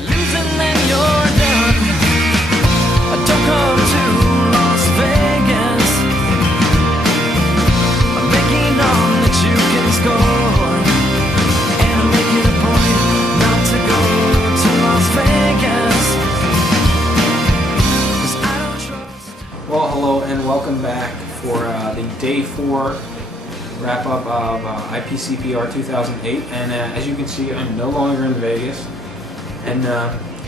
you're losing, then you're done. Don't come to Las Vegas. I'm banking on that you can score, and I'm making a point not to go to Las Vegas, 'cause I don't trust. Well, hello and welcome back for the Day 4 wrap-up of IPCPR 2008, and as you can see, I'm no longer in Vegas, and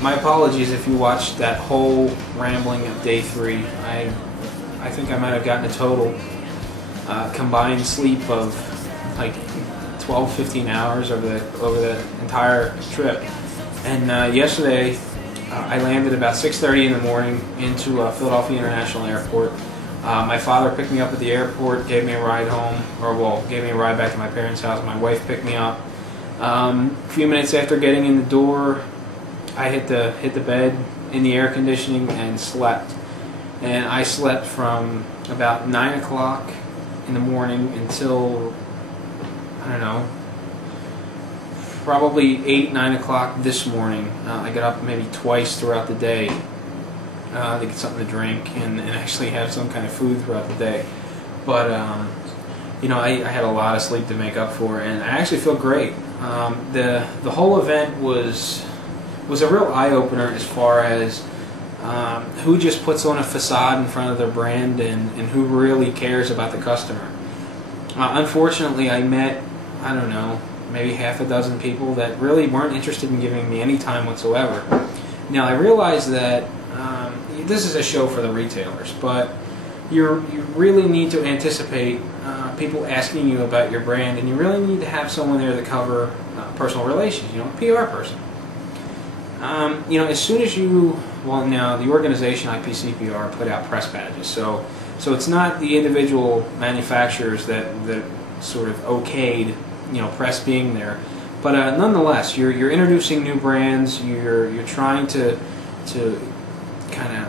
my apologies if you watched that whole rambling of Day 3. I think I might have gotten a total combined sleep of like 12-15 hours over the entire trip, and yesterday I landed about 6:30 in the morning into Philadelphia International Airport. My father picked me up at the airport, gave me a ride home, gave me a ride back to my parents' house. My wife picked me up. A few minutes after getting in the door, I hit the bed in the air conditioning and slept. And I slept from about 9 o'clock in the morning until, I don't know, probably 8-9 o'clock this morning. I got up maybe twice throughout the day to get something to drink and actually have some kind of food throughout the day. But you know, I had a lot of sleep to make up for, and I actually feel great. The whole event was a real eye-opener as far as who just puts on a facade in front of their brand and who really cares about the customer. Unfortunately, I met, I don't know, maybe half a dozen people that really weren't interested in giving me any time whatsoever. Now, I realize that this is a show for the retailers, but you really need to anticipate people asking you about your brand, and you really need to have someone there to cover personal relations, you know, a PR person. You know, as soon as now the organization IPCPR put out press badges, so it's not the individual manufacturers that sort of okayed, you know, press being there, but nonetheless, you're introducing new brands. You're trying to kind of,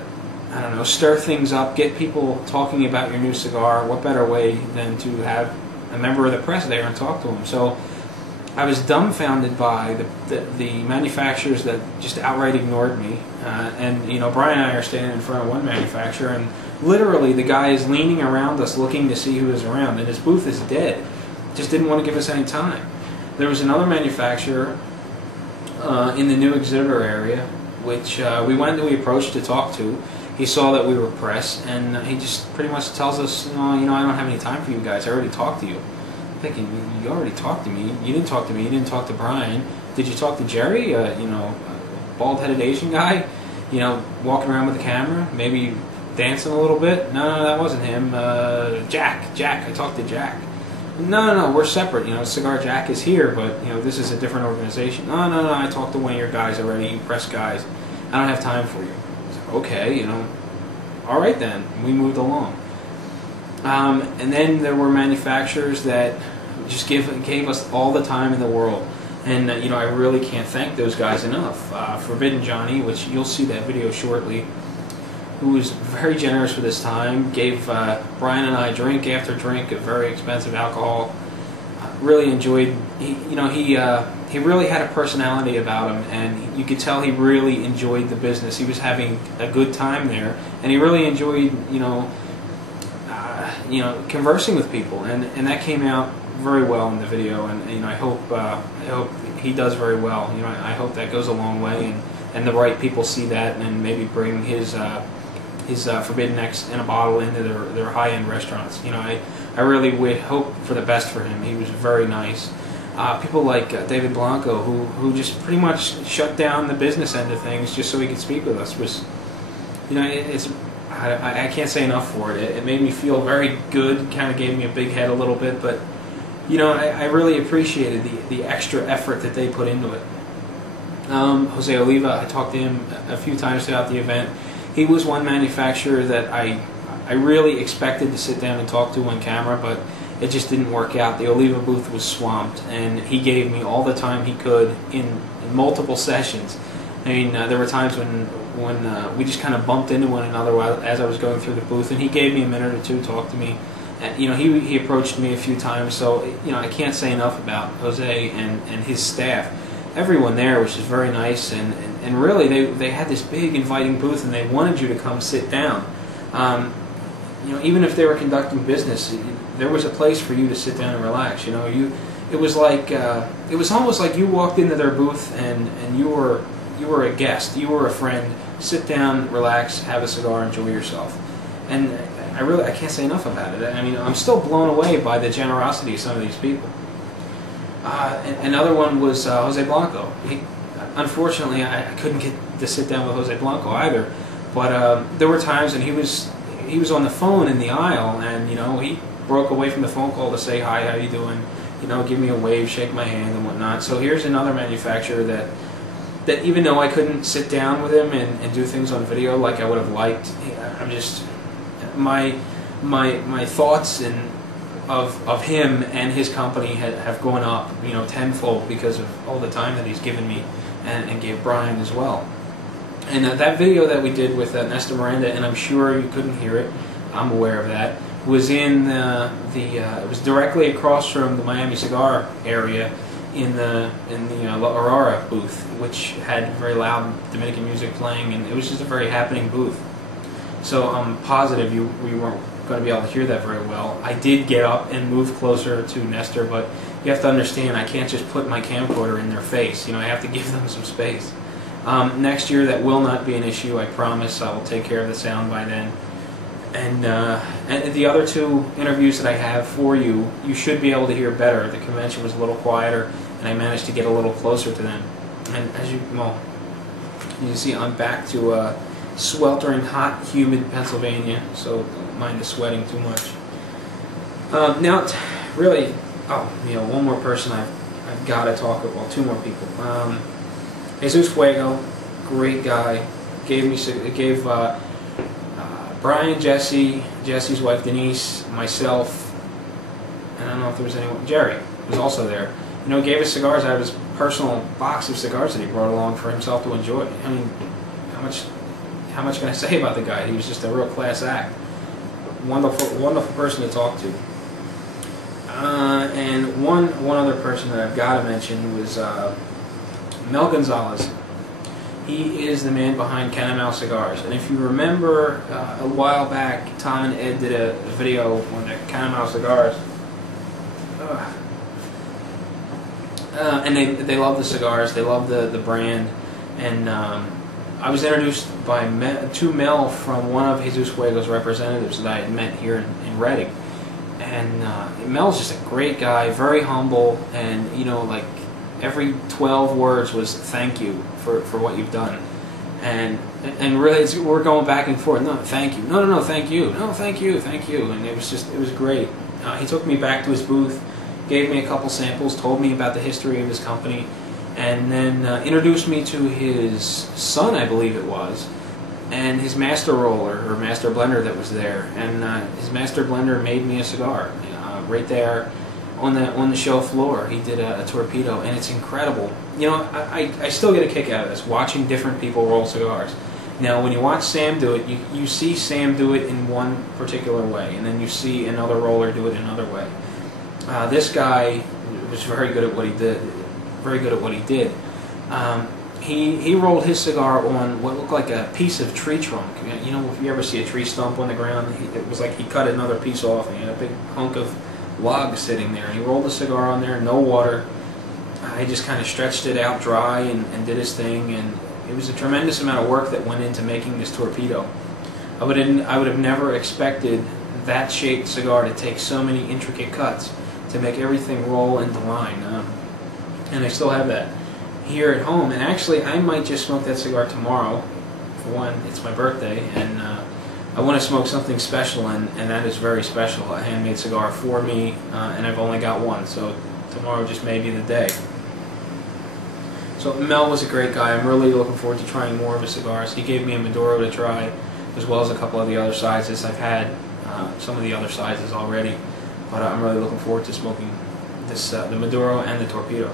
I don't know, stir things up, get people talking about your new cigar. What better way than to have a member of the press there and talk to them? So I was dumbfounded by the manufacturers that just outright ignored me. And you know, Brian and I are standing in front of one manufacturer, and literally the guy is leaning around us looking to see who is around, and his booth is dead. Just didn't want to give us any time. There was another manufacturer in the new exhibitor area, which we approached to talk to. He saw that we were press, and he just pretty much tells us, "No, you know, I don't have any time for you guys. I already talked to you." I'm thinking, you already talked to me. You didn't talk to me. You didn't talk to Brian. Did you talk to Jerry? You know, bald-headed Asian guy, you know, walking around with the camera, maybe dancing a little bit. No, that wasn't him. Jack. I talked to Jack. No, we're separate. You know, Cigar Jack is here, but you know, this is a different organization. No, I talked to one of your guys already. You press guys. I don't have time for you. Okay, you know, all right then. We moved along. And then there were manufacturers that just gave us all the time in the world, and you know, I really can't thank those guys enough. Forbidden Johnny, which you'll see that video shortly, who was very generous with his time, gave Brian and I drink after drink of very expensive alcohol. Really enjoyed. He really had a personality about him, and you could tell he really enjoyed the business. He was having a good time there, and he really enjoyed, you know, conversing with people, and that came out very well in the video. And you know, I hope he does very well. You know, I hope that goes a long way, and the right people see that, and maybe bring his Forbidden X in a bottle into their high-end restaurants. You know, I really would hope for the best for him. He was very nice. People like David Blanco, who just pretty much shut down the business end of things just so he could speak with us, was, you know, I can't say enough for it. It made me feel very good. Kind of gave me a big head a little bit, but you know, I really appreciated the extra effort that they put into it. Jose Oliva, I talked to him a few times throughout the event. He was one manufacturer that I really expected to sit down and talk to on camera, but it just didn't work out. The Oliva booth was swamped, and he gave me all the time he could in multiple sessions. I mean, there were times when we just kind of bumped into one another as I was going through the booth, and he gave me a minute or two to talk to me. And, you know, he approached me a few times, so you know, I can't say enough about Jose and his staff. everyone there, which is very nice, and really they had this big inviting booth, and they wanted you to come sit down. Even if they were conducting business, there was a place for you to sit down and relax. It was like it was almost like you walked into their booth and you were a guest, you were a friend. Sit down, relax, have a cigar, enjoy yourself. And I can't say enough about it. I mean, I'm still blown away by the generosity of some of these people. Another one was Jose Blanco. Unfortunately, I couldn't get to sit down with Jose Blanco either. But there were times, and he was on the phone in the aisle, and he broke away from the phone call to say hi, how you doing? Give me a wave, shake my hand, and whatnot. So here's another manufacturer that even though I couldn't sit down with him and do things on video like I would have liked, I'm just my thoughts of him and his company have gone up tenfold because of all the time that he's given me and gave Brian as well. And that video that we did with Nestor Miranda, and I'm sure you couldn't hear it, I'm aware of that, was in it was directly across from the Miami Cigar area in the La Aurora booth, which had very loud Dominican music playing, and it was just a very happening booth. So I'm positive we weren't going to be able to hear that very well. I did get up and move closer to Nestor, but you have to understand, I can't just put my camcorder in their face. I have to give them some space. Next year that will not be an issue, I promise. I will take care of the sound by then. And the other two interviews that I have for you, you should be able to hear better. The convention was a little quieter, and I managed to get a little closer to them. And as you can see, I'm back to sweltering hot, humid Pennsylvania, so don't mind the sweating too much. Now, really, one more person I've got to talk about. Well, two more people. Jesus Fuego, great guy. Gave Brian, Jesse's wife Denise, myself, and I don't know if there was anyone. Jerry was also there. Gave us cigars out of his personal box of cigars that he brought along for himself to enjoy. I mean, how much can I say about the guy? He was just a real class act. Wonderful person to talk to. And one other person that I've got to mention was Mel Gonzalez. He is the man behind Canamel Cigars. And if you remember, a while back, Tom and Ed did a video on the Canamel Cigars. And they love the cigars, they love the brand. And I was introduced to Mel from one of Jesus Fuego's representatives that I had met here in Reading. And Mel's just a great guy, very humble, and like every 12 words was thank you for what you've done. And really we're going back and forth. No, thank you. No, thank you. No, thank you. And it was great. He took me back to his booth, gave me a couple samples, told me about the history of his company, and then introduced me to his son, I believe it was, and his master roller or master blender that was there. And his master blender made me a cigar right there on the show floor. He did a torpedo, and it's incredible. I still get a kick out of this, watching different people roll cigars. Now, when you watch Sam do it, you see Sam do it in one particular way, and then you see another roller do it another way. This guy was very good at what he did. He rolled his cigar on what looked like a piece of tree trunk. If you ever see a tree stump on the ground, it was like he cut another piece off, and he had a big hunk of log sitting there. And he rolled the cigar on there, no water. He just kind of stretched it out dry and did his thing. And it was a tremendous amount of work that went into making this torpedo. I would have never expected that shaped cigar to take so many intricate cuts to make everything roll into line. And I still have that here at home. And actually, I might just smoke that cigar tomorrow. For one, it's my birthday, and I want to smoke something special, and that is very special. A handmade cigar for me, and I've only got one, so tomorrow just may be the day. So Mel was a great guy. I'm really looking forward to trying more of his cigars. He gave me a Maduro to try, as well as a couple of the other sizes. I've had some of the other sizes already, but I'm really looking forward to smoking this, the Maduro and the Torpedo.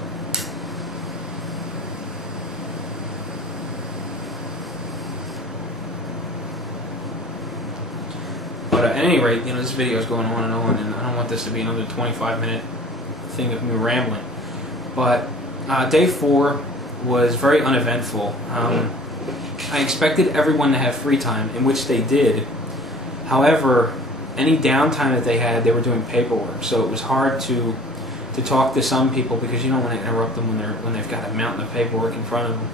But at any rate, this video is going on, and I don't want this to be another 25-minute thing of me rambling. But day 4, was very uneventful. I expected everyone to have free time, in which they did. However, any downtime that they had, they were doing paperwork, so it was hard to talk to some people because you don't want to interrupt them when they've got a mountain of paperwork in front of them.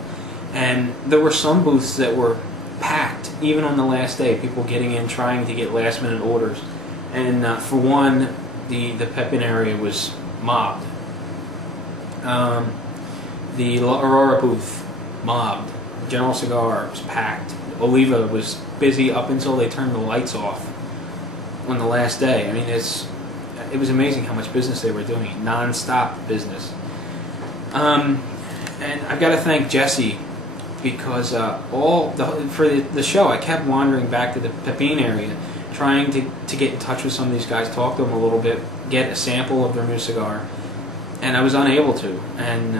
And there were some booths that were packed, even on the last day. People getting in, trying to get last-minute orders. And for one, the Pepin area was mobbed. The La Aurora booth, mobbed. General Cigar was packed. Oliva was busy up until they turned the lights off on the last day. I mean, it was amazing how much business they were doing, non-stop business. And I've got to thank Jesse because for the show, I kept wandering back to the Pepin area, trying to get in touch with some of these guys, talk to them a little bit, get a sample of their new cigar. And I was unable to. And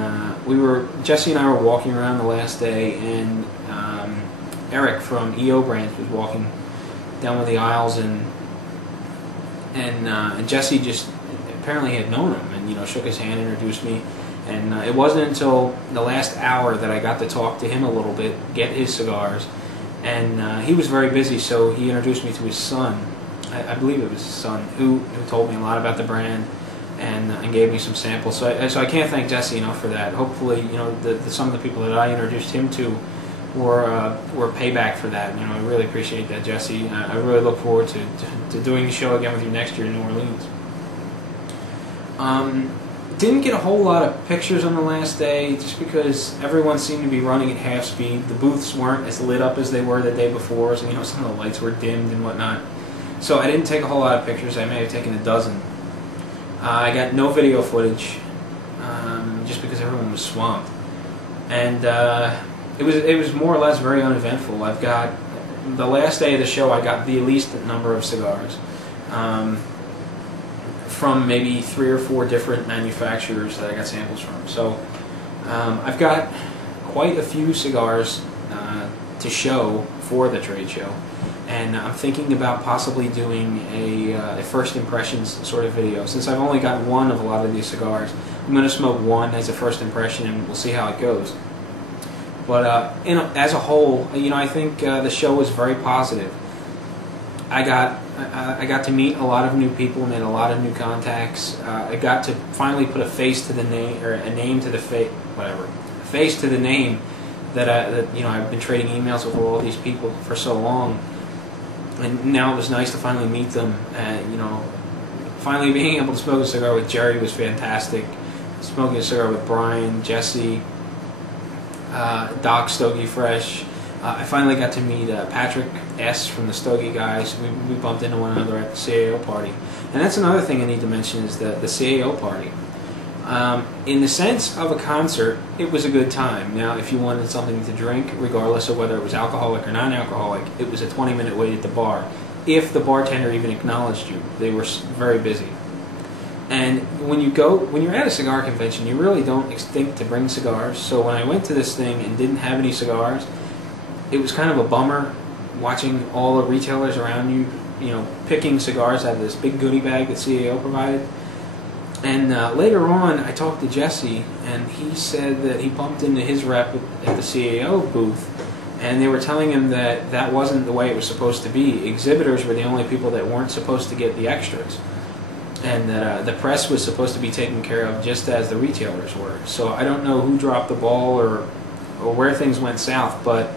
Jesse and I were walking around the last day, and Eric from EO Branch was walking down one of the aisles, and Jesse just apparently had known him, and shook his hand, introduced me. And it wasn't until the last hour that I got to talk to him a little bit, get his cigars. And he was very busy, so he introduced me to his son. I believe it was his son, who told me a lot about the brand. And gave me some samples. So I can't thank Jesse enough for that. Hopefully, some of the people that I introduced him to were payback for that. I really appreciate that, Jesse. I really look forward to doing the show again with you next year in New Orleans. Didn't get a whole lot of pictures on the last day, just because everyone seemed to be running at half speed. The booths weren't as lit up as they were the day before, so some of the lights were dimmed and whatnot. So I didn't take a whole lot of pictures. I may have taken a dozen. I got no video footage, just because everyone was swamped, and it was more or less very uneventful. I've got the last day of the show. I got the least number of cigars from maybe 3 or 4 different manufacturers that I got samples from. So I've got quite a few cigars to show for the trade show. And I'm thinking about possibly doing a first impressions sort of video. Since I've only got one of a lot of these cigars, I'm going to smoke one as a first impression, and we'll see how it goes. But as a whole, I think the show was very positive. I got to meet a lot of new people, made a lot of new contacts. I got to finally put a face to the name, or a name to the face, whatever, a face to the name that I've been trading emails with all these people for so long. And now it was nice to finally meet them. Finally being able to smoke a cigar with Jerry was fantastic. Smoking a cigar with Brian, Jesse, Doc Stogie Fresh. I finally got to meet Patrick S. from the Stogie guys. We bumped into one another at the CAO party. And that's another thing I need to mention is the CAO party. In the sense of a concert, it was a good time. Now, if you wanted something to drink, regardless of whether it was alcoholic or non-alcoholic, it was a 20-minute wait at the bar. If the bartender even acknowledged you, they were very busy. And when you're at a cigar convention, you really don't think to bring cigars. So when I went to this thing and didn't have any cigars, it was kind of a bummer watching all the retailers around you, picking cigars out of this big goodie bag that CAO provided. And later on, I talked to Jesse, and he said that he bumped into his rep at the CAO booth, and they were telling him that that wasn't the way it was supposed to be. Exhibitors were the only people that weren't supposed to get the extras, and that the press was supposed to be taken care of just as the retailers were. So I don't know who dropped the ball or where things went south, but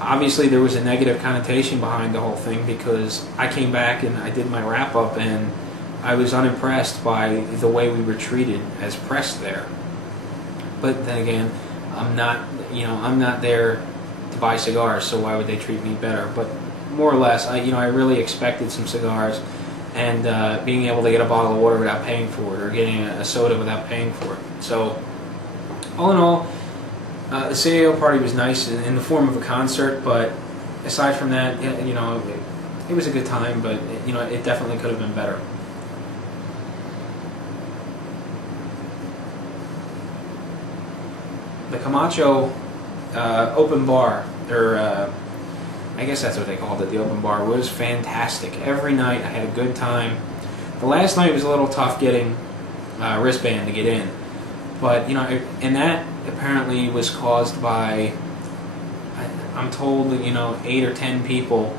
obviously there was a negative connotation behind the whole thing, because I came back and I did my wrap-up, and I was unimpressed by the way we were treated as press there. But then again, I'm not there to buy cigars, so why would they treat me better? But more or less, I really expected some cigars, and being able to get a bottle of water without paying for it, or getting a soda without paying for it. So, all in all, the CAO party was nice in the form of a concert, but aside from that, it was a good time, but it definitely could have been better. The Camacho open bar, or I guess that's what they called it, the open bar, was fantastic. Every night I had a good time. The last night was a little tough getting wristband to get in, but in that apparently was caused by, I'm told, 8 or 10 people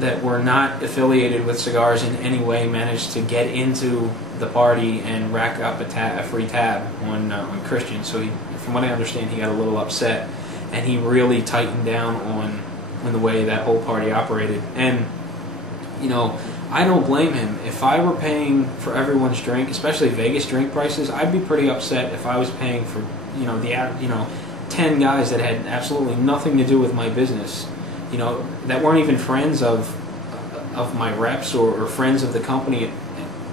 that were not affiliated with cigars in any way managed to get into the party and rack up a free tab on Christian. So from what I understand, he got a little upset, and he really tightened down on the way that whole party operated. And I don't blame him. If I were paying for everyone's drink, especially Vegas drink prices, I'd be pretty upset if I was paying for 10 guys that had absolutely nothing to do with my business, that weren't even friends of my reps or friends of the company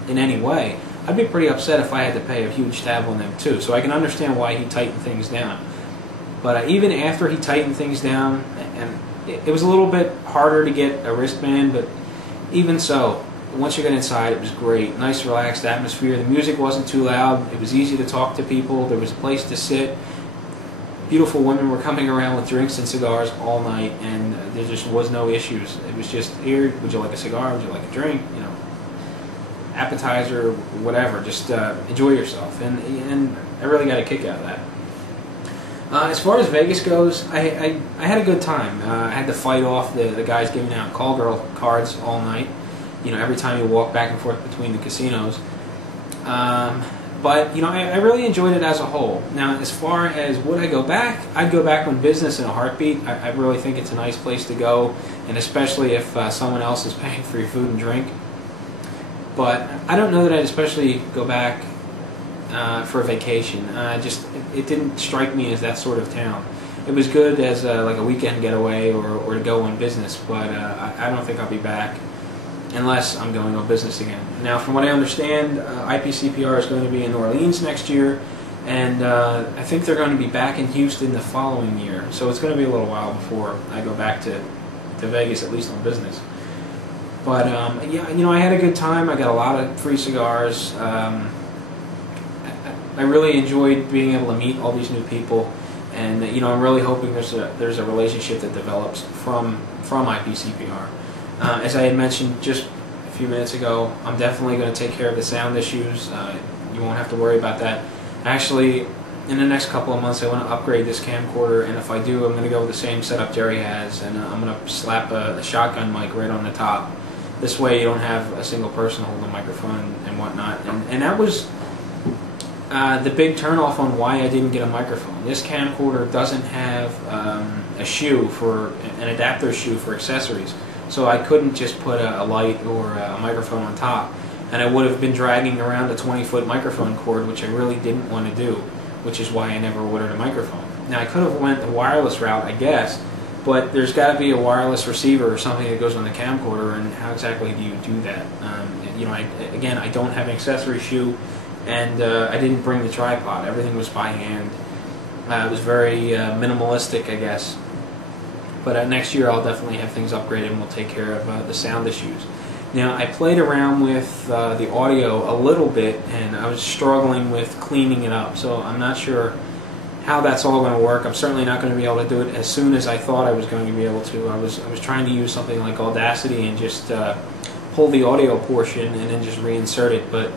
in any way. I'd be pretty upset if I had to pay a huge tab on them too. So I can understand why he tightened things down. But even after he tightened things down, and it was a little bit harder to get a wristband, but even so, once you got inside, it was great. Nice, relaxed atmosphere. The music wasn't too loud. It was easy to talk to people. There was a place to sit. Beautiful women were coming around with drinks and cigars all night, and there just was no issues. It was just, here, would you like a cigar? Would you like a drink? Appetizer, whatever. Just enjoy yourself. And I really got a kick out of that. As far as Vegas goes, I had a good time. I had to fight off the guys giving out call girl cards all night. Every time you walk back and forth between the casinos. But I really enjoyed it as a whole. Now, as far as would I go back, I'd go back on business in a heartbeat. I really think it's a nice place to go, and especially if someone else is paying for your food and drink. But I don't know that I'd especially go back for a vacation. It didn't strike me as that sort of town. It was good as like a weekend getaway or to go on business, but I don't think I'll be back unless I'm going on business again. Now, from what I understand, IPCPR is going to be in New Orleans next year, and I think they're going to be back in Houston the following year. So it's going to be a little while before I go back to Vegas, at least on business. But yeah, I had a good time. I got a lot of free cigars. I really enjoyed being able to meet all these new people, and I'm really hoping there's a relationship that develops from IPCPR. As I had mentioned just a few minutes ago, I'm definitely going to take care of the sound issues. You won't have to worry about that. Actually, in the next couple of months, I want to upgrade this camcorder, and if I do, I'm going to go with the same setup Jerry has, and I'm going to slap a shotgun mic right on the top. This way you don't have a single person holding a microphone and whatnot. And that was the big turnoff on why I didn't get a microphone. This camcorder doesn't have a shoe an adapter shoe for accessories. So I couldn't just put a light or a microphone on top. And I would have been dragging around a 20-foot microphone cord, which I really didn't want to do, which is why I never ordered a microphone. Now, I could have went the wireless route, I guess, but there's got to be a wireless receiver or something that goes on the camcorder, and how exactly do you do that? Again, I don't have an accessory shoe, and I didn't bring the tripod. Everything was by hand. It was very minimalistic, I guess. But next year I'll definitely have things upgraded, and we'll take care of the sound issues. Now, I played around with the audio a little bit, and I was struggling with cleaning it up, so I'm not sure how that's all going to work. I'm certainly not going to be able to do it as soon as I thought I was going to be able to. I was trying to use something like Audacity and just pull the audio portion and then just reinsert it, but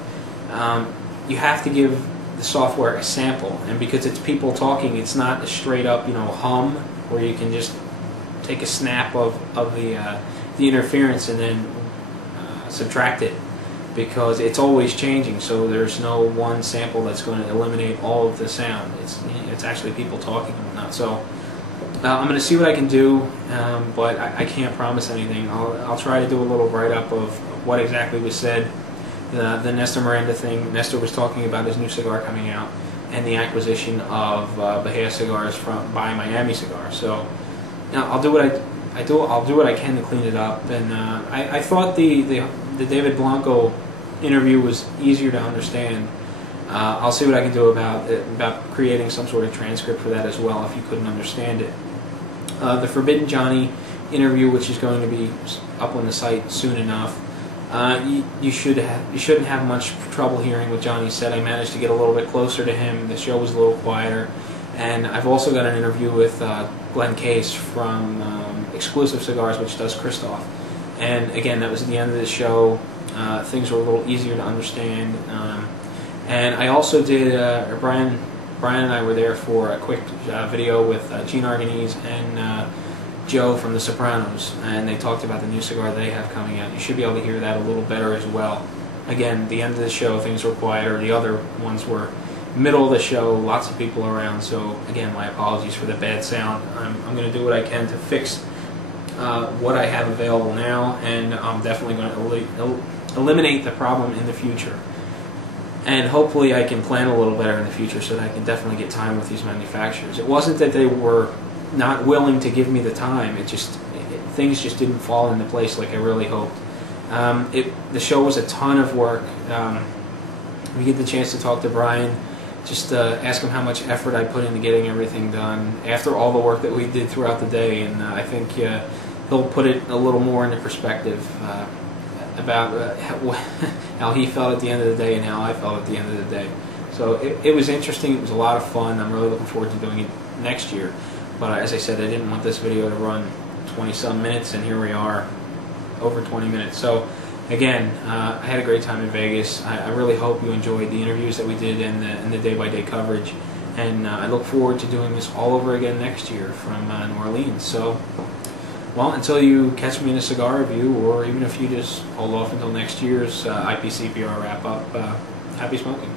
you have to give the software a sample, and because it's people talking, it's not a straight up hum where you can just take a snap of the interference and then subtract it, because it's always changing. So there's no one sample that's going to eliminate all of the sound. It's actually people talking and whatnot. So I'm going to see what I can do, but I can't promise anything. I'll try to do a little write-up of what exactly was said. The Nestor Miranda thing. Nestor was talking about his new cigar coming out and the acquisition of Bahia cigars by Miami Cigars. So I'll do what I'll do what I can to clean it up. And I thought the David Blanco interview was easier to understand. I'll see what I can do about creating some sort of transcript for that as well if you couldn't understand it. The Forbidden Johnny interview, which is going to be up on the site soon enough, you shouldn't have much trouble hearing what Johnny said. I managed to get a little bit closer to him. The show was a little quieter. And I've also got an interview with Glenn Case from Exclusive Cigars, which does Christoph. And again, that was at the end of the show. Things were a little easier to understand. And I also did Brian Brian and I were there for a quick video with Gene Arganese and Joe from The Sopranos, and they talked about the new cigar they have coming out. You should be able to hear that a little better as well. Again, the end of the show, things were quieter. The other ones were middle of the show, lots of people around. So again, my apologies for the bad sound. I'm going to do what I can to fix what I have available now, and I'm definitely going to eliminate the problem in the future. And hopefully I can plan a little better in the future so that I can definitely get time with these manufacturers. It wasn't that they were not willing to give me the time. Things just didn't fall into place like I really hoped. The show was a ton of work. We get the chance to talk to Brian, just ask him how much effort I put into getting everything done after all the work that we did throughout the day, and I think he'll put it a little more into perspective about how he felt at the end of the day and how I felt at the end of the day. So it was interesting. It was a lot of fun. I'm really looking forward to doing it next year. But as I said, I didn't want this video to run 20-some minutes, and here we are, over 20 minutes. So again, I had a great time in Vegas. I really hope you enjoyed the interviews that we did and the day-by-day coverage. And I look forward to doing this all over again next year from New Orleans. So, well, until you catch me in a cigar review, or even if you just hold off until next year's IPCPR wrap-up, happy smoking.